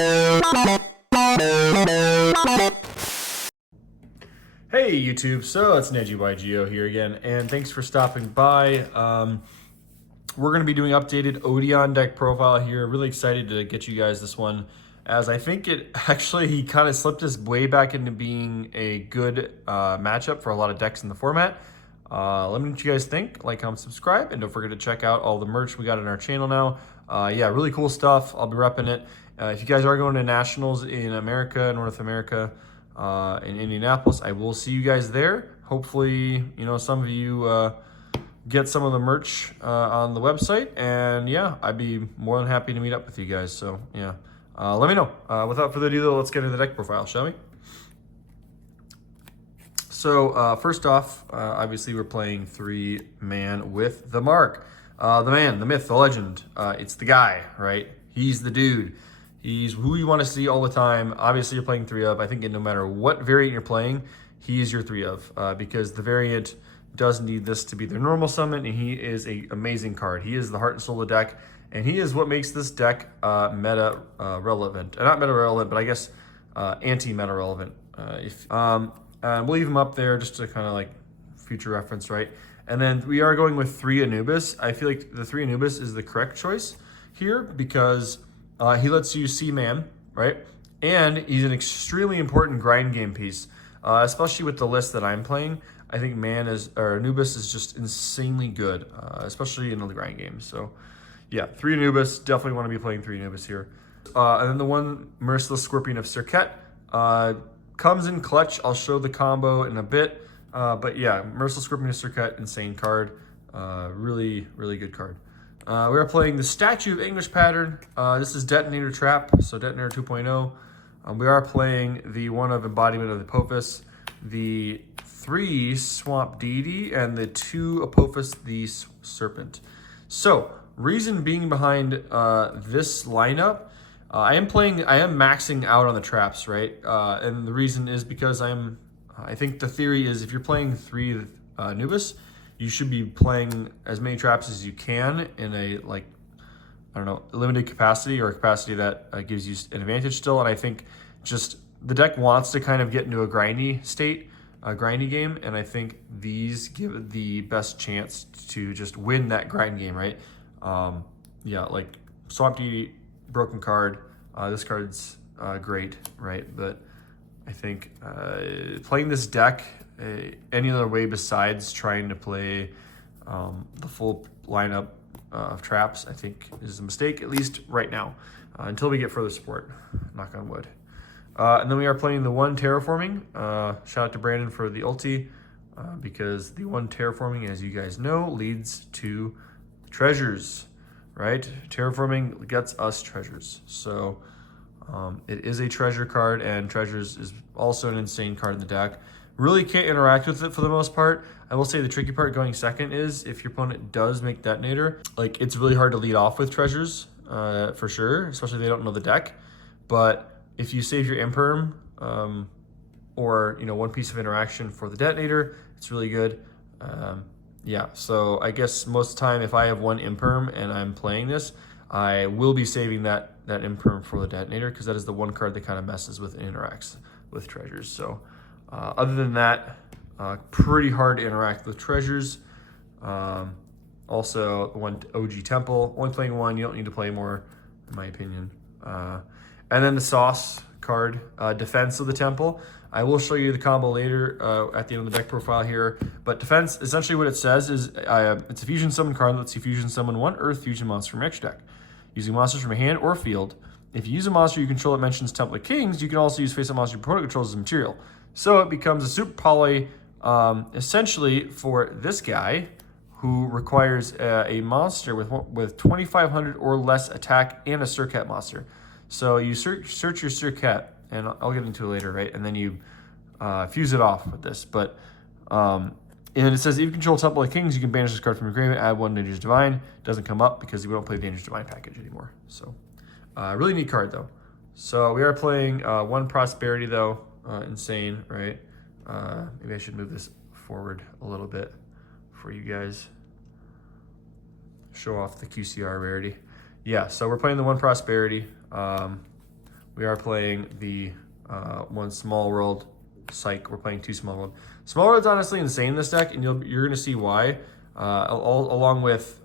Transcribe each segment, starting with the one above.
Hey YouTube, so it's NejiYGO here again, and thanks for stopping by. We're going to be doing updated Odion deck profile here. Really excited to get you guys this one, as I think he kind of slipped us way back into being a good matchup for a lot of decks in the format. Let me know what you guys think. Like, comment, subscribe, and don't forget to check out all the merch we got on our channel now. Yeah, really cool stuff. I'll be repping it. If you guys are going to nationals in America, North America, in Indianapolis, I will see you guys there. Hopefully, some of you get some of the merch on the website, and yeah, I'd be more than happy to meet up with you guys. So yeah, let me know. Without further ado, though, let's get into the deck profile, shall we? So first off, obviously we're playing 3-man with the Mark. The man, the myth, the legend. It's the guy, right? He's the dude. He's who you want to see all the time. Obviously, you're playing 3 of. I think no matter what variant you're playing, he is your 3 of, because the variant does need this to be their normal summon, and he is an amazing card. He is the heart and soul of the deck, and he is what makes this deck meta relevant. Not meta relevant, but I guess anti-meta relevant. We'll leave him up there just to kind of like future reference, right? And then we are going with 3 Anubis. I feel like the 3 Anubis is the correct choice here because he lets you see man, right? And he's an extremely important grind game piece, especially with the list that I'm playing. I think Anubis is just insanely good, especially in the grind game. So yeah, 3 Anubis, definitely want to be playing 3 Anubis here. And then the 1 Merciless Scorpion of Serket comes in clutch. I'll show the combo in a bit. But yeah, Merciless Scorpion of Serket, insane card. Really, really good card. We are playing the Statue of English pattern. This is Detonator Trap, so Detonator 2.0. We are playing the 1 of Embodiment of the Apophis, the 3 Swamp Deity, and the 2 Apophis the Serpent. So, reason being behind this lineup, I am maxing out on the traps, right? And the reason is because I think the theory is if you're playing 3 Anubis, you should be playing as many traps as you can in a, like, I don't know, limited capacity or a capacity that gives you an advantage still. And I think just the deck wants to kind of get into a grindy state, a grindy game. And I think these give it the best chance to just win that grind game, right? Yeah, like Swamp Deity, broken card. This card's great, right? But I think playing this deck any other way besides trying to play the full lineup of traps, I think is a mistake, at least right now, until we get further support, knock on wood. And then we are playing the 1 Terraforming. Shout out to Brandon for the ulti, because the 1 Terraforming, as you guys know, leads to treasures, right? Terraforming gets us treasures. So it is a treasure card, and treasures is also an insane card in the deck. Really can't interact with it for the most part. I will say the tricky part going second is if your opponent does make Detonator, like, it's really hard to lead off with treasures, for sure, especially if they don't know the deck. But if you save your Imperm, or 1 piece of interaction for the Detonator, it's really good. Yeah, so I guess most of the time if I have 1 Imperm and I'm playing this, I will be saving that Imperm for the Detonator, because that is the 1 card that kind of messes with and interacts with treasures. So other than that, pretty hard to interact with treasures. Also, 1 OG Temple, only playing 1, you don't need to play more, in my opinion. And then the Sauce card, Defense of the Temple. I will show you the combo later at the end of the deck profile here. But Defense, essentially what it says is it's a fusion summon card that lets you fusion summon 1 Earth fusion monster from your extra deck, using monsters from a hand or field. If you use a monster you control that mentions Temple of Kings, you can also use face-up monster your opponent controls as a material. So it becomes a super poly, essentially, for this guy, who requires a monster with 2,500 or less attack and a Serket monster. So you search your Serket, and I'll get into it later, right? And then you fuse it off with this. But and it says if you control Temple of Kings, you can banish this card from your graveyard, add 1 Dangerous Divine. Doesn't come up because we don't play the Dangerous Divine package anymore. So really neat card though. So we are playing 1 Prosperity though. Insane, right? Maybe I should move this forward a little bit for you guys. Show off the QCR rarity. Yeah, so we're playing the 1 Prosperity. we are playing the one Small World. Psych, we're playing 2 Small World. Small World's honestly insane in this deck, and you're going to see why, along with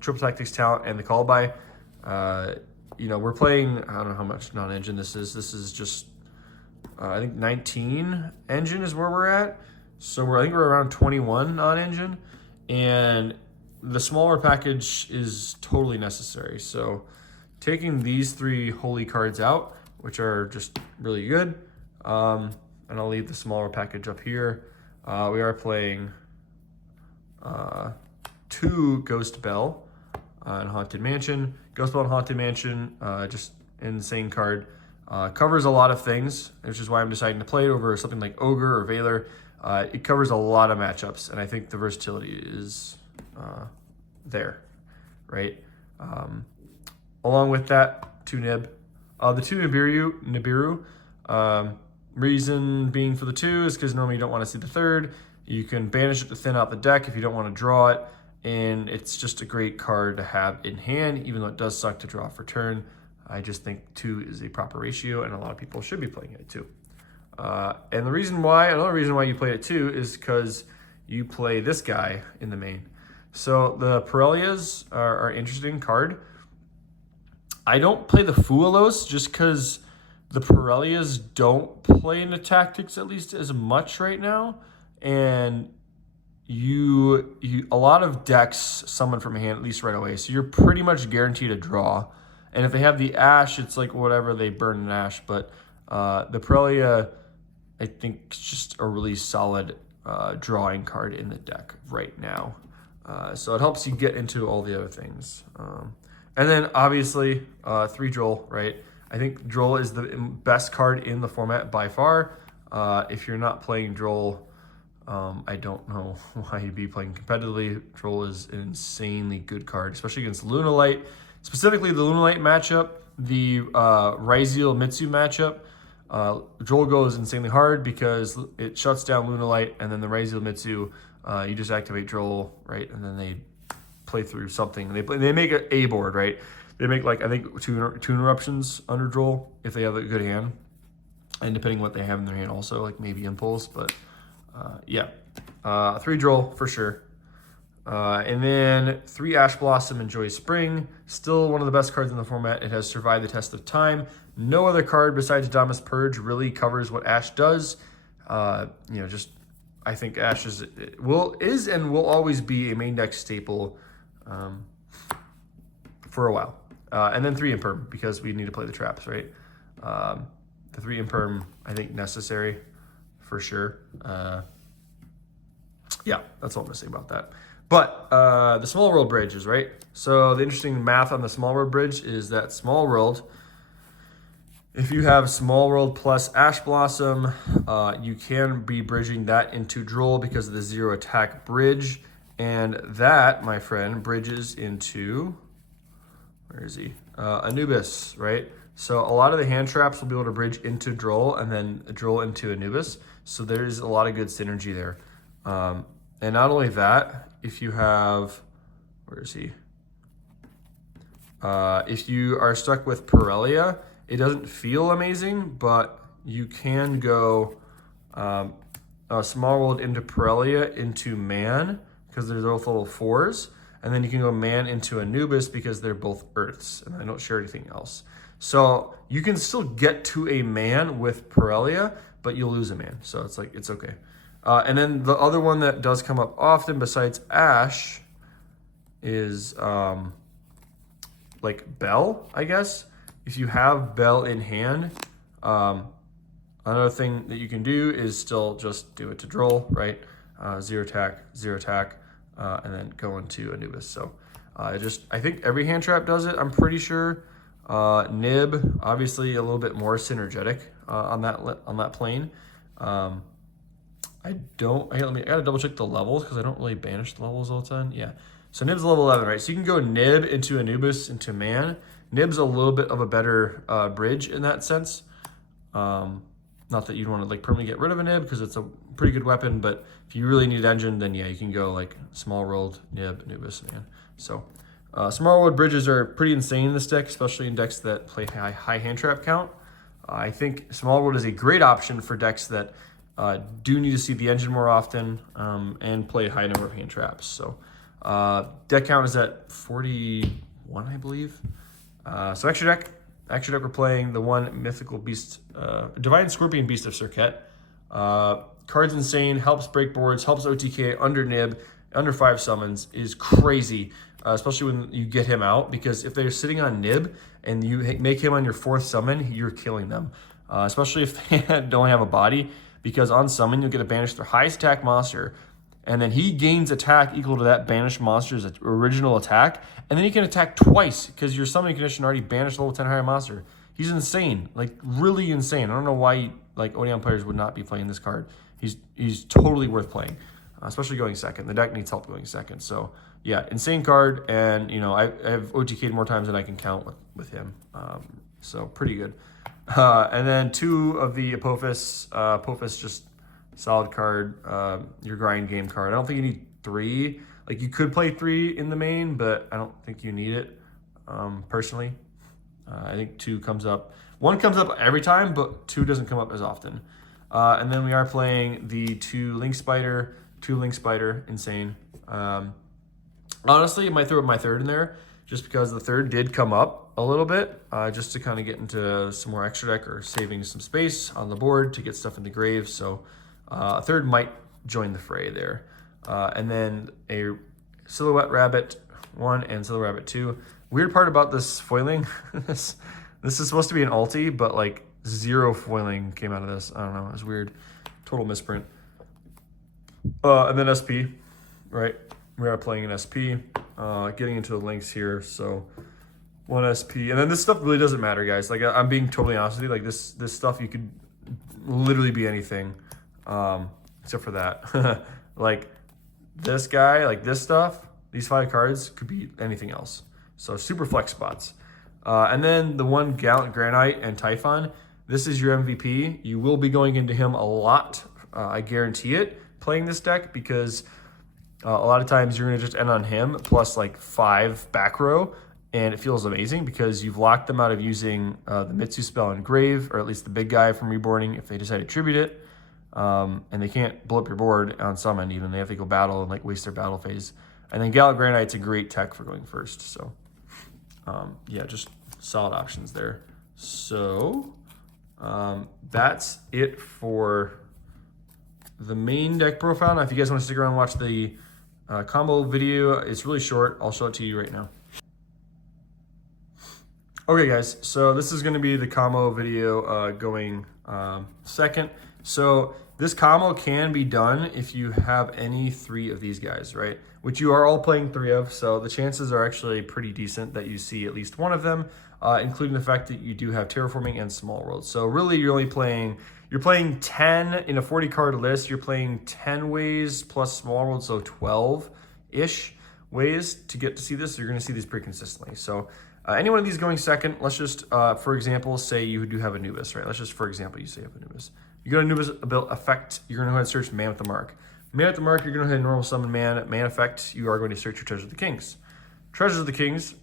Triple Tactics Talent and the Call By. You know, we're playing, I don't know how much non-engine this is. This is just, I think 19 engine is where we're at. So I think we're around 21 non-engine. And the smaller package is totally necessary. So taking these 3 holy cards out, which are just really good, and I'll leave the smaller package up here. We are playing 2 Ghost Bell and Haunted Mansion. Ghost Bell and Haunted Mansion, just insane card. Covers a lot of things, which is why I'm deciding to play it over something like Ogre or Valor. It covers a lot of matchups, and I think the versatility is there, right? Along with that, 2 Nib. The 2 Nibiru. Reason being for the 2 is because normally you don't want to see the 3rd. You can banish it to thin out the deck if you don't want to draw it. And it's just a great card to have in hand, even though it does suck to draw for turn. I just think 2 is a proper ratio, and a lot of people should be playing it at 2. And the reason why, another reason why you play it 2 is because you play this guy in the main. So the Pirellias are an interesting card. I don't play the Fuelos just because the Pirellias don't play into tactics at least as much right now. And a lot of decks summon from hand at least right away, so you're pretty much guaranteed a draw. And if they have the Ash, it's like whatever, they burn an Ash. But the Pirellia, I think, is just a really solid drawing card in the deck right now. So it helps you get into all the other things. And then obviously 3 Droll, right? I think Droll is the best card in the format by far. If you're not playing Droll, I don't know why you'd be playing competitively. Droll is an insanely good card, especially against Lunalight. Specifically the Lunalight matchup, the Ryziel Mitsu matchup. Droll goes insanely hard because it shuts down Lunalight, and then the Ryziel Mitsu, you just activate Droll, right? And then they play through something. They make an A board, right? They make, like, I think two interruptions under Droll if they have a good hand. And depending what they have in their hand also, like maybe Impulse, but yeah. 3 Droll for sure. And then 3 Ash Blossom and Joy Spring. Still one of the best cards in the format. It has survived the test of time. No other card besides Adamas Purge really covers what Ash does. You know, just I think Ash is and will always be a main deck staple for a while. And then 3 Imperm, because we need to play the traps, right? The 3 Imperm, I think, necessary for sure. Yeah, that's all I'm gonna say about that. But the Small World bridges, right? So the interesting math on the Small World bridge is that Small World, if you have Small World plus Ash Blossom, you can be bridging that into Droll because of the 0 attack bridge. And that, my friend, bridges into, where is he? Anubis, right? So a lot of the hand traps will be able to bridge into Droll and then Droll into Anubis. So there's a lot of good synergy there. And not only that, if you have, where is he? If you are stuck with Pirellia, it doesn't feel amazing, but you can go Small World into Pirellia into Man, because they're both level 4s. And then you can go Man into Anubis because they're both Earths, and I don't share anything else. So you can still get to a Man with Pirellia, but you'll lose a Man. So it's like, it's okay. And then the other one that does come up often besides Ash is like Bell, I guess. If you have Bell in hand, another thing that you can do is still just do it to Droll, right? 0 attack, and then go into Anubis. So I think every hand trap does it, I'm pretty sure. Nib, obviously a little bit more synergetic on that plane. I gotta double check the levels because I don't really banish the levels all the time. Yeah, so Nib's level 11, right? So you can go Nib into Anubis into Man. Nib's a little bit of a better bridge in that sense. Not that you'd want to like permanently get rid of a Nib because it's a pretty good weapon, but if you really need engine, then yeah, you can go like Small World, Nib, Anubis, Man. So Smarwood bridges are pretty insane in this deck, especially in decks that play high hand trap count. I think Smallwood is a great option for decks that do need to see the engine more often and play a high number of hand traps. So deck count is at 41, I believe. So extra deck we're playing the one mythical beast, Divine Scorpion Beast of Circuit. Card's insane, helps break boards, helps OTK under nib, under 5 summons, is crazy. Especially when you get him out, because if they're sitting on nib and you make him on your 4th summon, you're killing them. Especially if they don't have a body, because on summon you'll get a banish their highest attack monster, and then he gains attack equal to that banished monster's original attack, and then he can attack twice because your summoning condition already banished level 10 higher monster. He's insane, like really insane. I don't know why like Odion players would not be playing this card. He's totally worth playing, especially going second. The deck needs help going second, so. Yeah, insane card, and you know I've OTK'd more times than I can count with him, so pretty good. And then 2 of the Apophis. Apophis just solid card, your grind game card. I don't think you need 3. Like you could play 3 in the main, but I don't think you need it personally. I think 2 comes up. 1 comes up every time, but 2 doesn't come up as often. And then we are playing the 2 Link Spider, insane. Honestly, I might throw my 3rd in there just because the 3rd did come up a little bit, just to kind of get into some more extra deck or saving some space on the board to get stuff into grave. So a 3rd might join the fray there. And then a Silhouette Rabbit 1 and Silhouette Rabbit 2. Weird part about this foiling, this is supposed to be an ulti, but like 0 foiling came out of this. I don't know, it was weird. Total misprint. And then SP, right? We are playing an SP, getting into the links here. So 1 SP, and then this stuff really doesn't matter, guys. Like I'm being totally honest with you. Like this stuff, you could literally be anything, except for that. Like this guy, like this stuff, these 5 cards could be anything else. So super flex spots. And then the 1 Gallant Granite and Typhon. This is your MVP. You will be going into him a lot. I guarantee it. Playing this deck because. A lot of times you're going to just end on him plus like 5 back row, and it feels amazing because you've locked them out of using the Mitsu spell in Grave, or at least the big guy from Reborning if they decide to tribute it. And they can't blow up your board on summon even. They have to go battle and like waste their battle phase. And then Gallant Granite's a great tech for going first. So yeah, just solid options there. So that's it for the main deck profile. Now if you guys want to stick around and watch the combo video, it's really short. I'll show it to you right now. Okay guys, so this is going to be the combo video going second. So this combo can be done if you have any 3 of these guys, right? Which you are all playing 3 of, so the chances are actually pretty decent that you see at least one of them, including the fact that you do have Terraforming and Small World. So really you're playing 10 in a 40 card list. You're playing 10 ways plus Small World, so 12-ish ways to get to see this. So you're going to see these pretty consistently. So any one of these going second, let's just, for example, say you do have Anubis, right? Let's just, for example, you say you have Anubis. You go to Anubis effect, you're going to go ahead and search Man with the Mark. Man with the Mark, you're going to go ahead and normal summon Man. Man effect, you are going to search your Treasures of the Kings. Treasures of the Kings,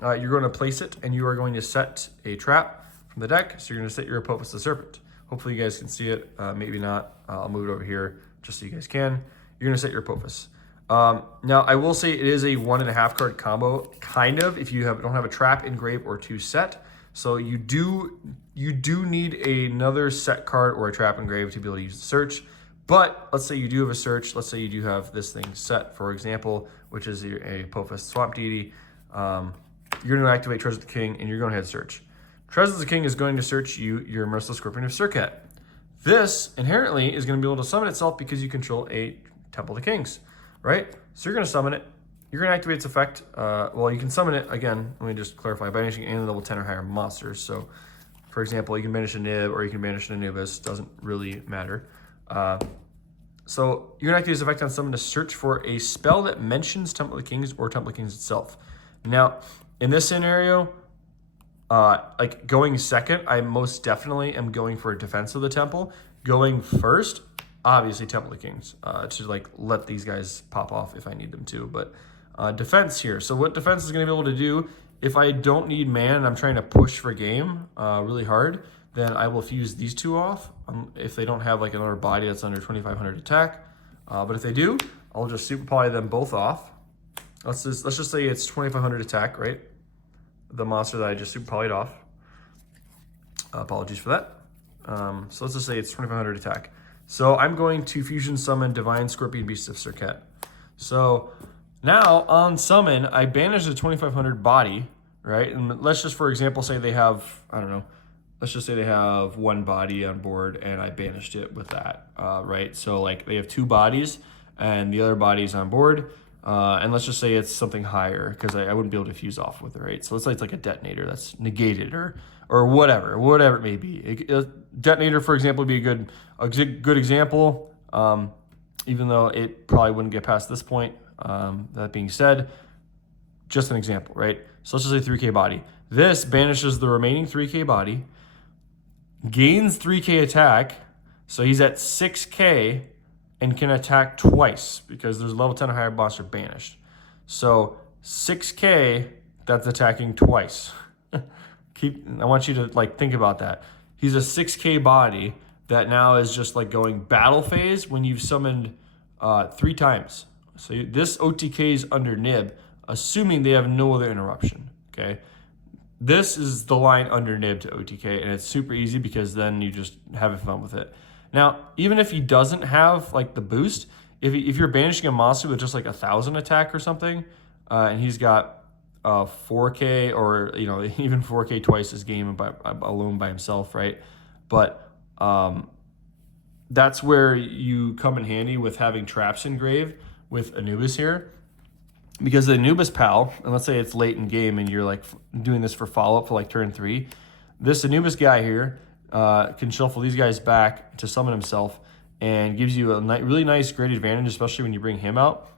you're going to place it, and you are going to set a trap from the deck. So you're going to set your Apophis the Serpent. Hopefully you guys can see it, maybe not. I'll move it over here just so you guys can. You're gonna set your Apophis. Now I will say it is a 1.5 card combo, kind of, if you don't have a trap, engrave, or 2 set. So you do need another set card or a trap engrave to be able to use the search. But let's say you do have a search. Let's say you do have this thing set, for example, which is a Apophis Swamp Deity. You're gonna activate Treasure of the King, and you're going to head search. Treasure of the King is going to search your Merciless Scorpion of Circuit. This inherently is going to be able to summon itself because you control a Temple of the Kings, right? So you're going to summon it. You're going to activate its effect. Well, you can summon it, again, let me just clarify, banishing any level 10 or higher monsters. So, for example, you can banish a Nib or you can banish an Anubis. Doesn't really matter. So you're going to activate its effect on summon to search for a spell that mentions Temple of the Kings or Temple of the Kings itself. Now, in this scenario, like going second, I most definitely am going for a defense of the temple. Going first, obviously Temple of Kings, to like let these guys pop off if I need them to. But defense here. So what defense is going to be able to do, if I don't need man and I'm trying to push for game really hard, then I will fuse these two off if they don't have like another body that's under 2500 attack. But if they do, I'll just super poly them both off. Let's just say it's 2500 attack, right? The monster that I just super polyed off. Apologies for that. So let's just say it's 2500 attack. So I'm going to fusion summon Divine Scorpion Beast of Serket. So now on summon, I banish the 2500 body, right? And let's just, for example, say they have, I don't know, let's just say they have one body on board and I banished it with that, right? So like they have two bodies and the other body's on board. And let's just say it's something higher because I wouldn't be able to fuse off with it, right? So let's say it's like a detonator that's negated or whatever it may be. A detonator, for example, would be a good example, even though it probably wouldn't get past this point. That being said, just an example, right? So let's just say 3K body. This banishes the remaining 3K body, gains 3K attack, so he's at 6K and can attack twice because there's level 10 or higher monster banished. So 6K, that's attacking twice. I want you to like think about that. He's a 6K body that now is just like going battle phase when you've summoned 3 times. So this OTK is under Nib, assuming they have no other interruption, okay? This is the line under Nib to OTK, and it's super easy because then you just having fun with it. Now, even if he doesn't have like the boost, if you're banishing a monster with just like 1000 attack or something, and he's got 4K or even 4K twice his game alone by himself, right? But that's where you come in handy with having traps engraved with Anubis here, because the Anubis pal, and let's say it's late in game and you're like doing this for follow-up for like turn 3, this Anubis guy here can shuffle these guys back to summon himself and gives you a really nice great advantage, especially when you bring him out,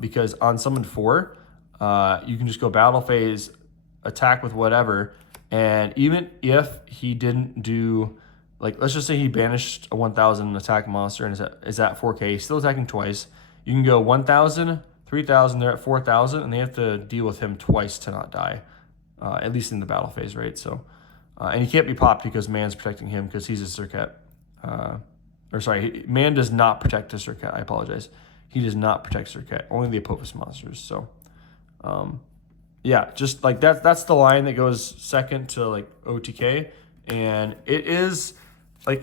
because on summon 4, you can just go battle phase, attack with whatever, and even if he didn't do, like, let's just say he banished a 1000 attack monster and is at 4K, he's still attacking twice. You can go 1000, 3000, they're at 4000, and they have to deal with him twice to not die, at least in the battle phase, right? So, and he can't be popped because man's protecting him because he's a Serket. Man does not protect a Serket. I apologize. He does not protect Serket, only the Apophis monsters. So, yeah, just like that's the line that goes second to like OTK, and it is a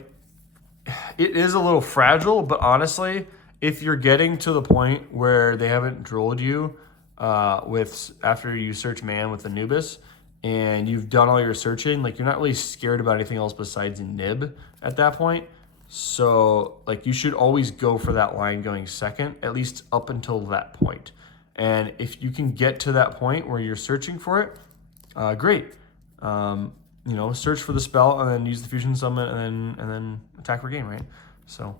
little fragile, but honestly, if you're getting to the point where they haven't drolled you after you search man with Anubis and you've done all your searching, like you're not really scared about anything else besides Nib at that point. So like you should always go for that line going second, at least up until that point. And if you can get to that point where you're searching for it, great. Search for the spell and then use the fusion summon and then attack for game, right? So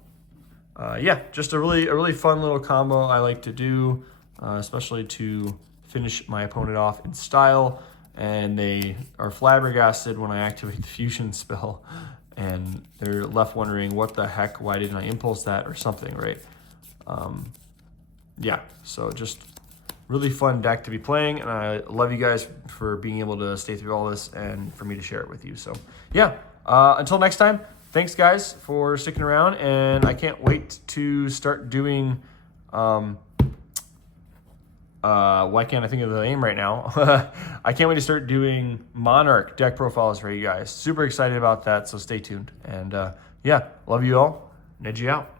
yeah, just a really fun little combo I like to do, especially to finish my opponent off in style. And they are flabbergasted when I activate the fusion spell, and they're left wondering, what the heck, why didn't I impulse that or something, right? Yeah, so just really fun deck to be playing, and I love you guys for being able to stay through all this and for me to share it with you. So yeah, until next time, thanks guys for sticking around, and I can't wait to start doing, why can't I think of the name right now? I can't wait to start doing Monarch deck profiles for you guys. Super excited about that, so stay tuned. And yeah, love you all. Neji out.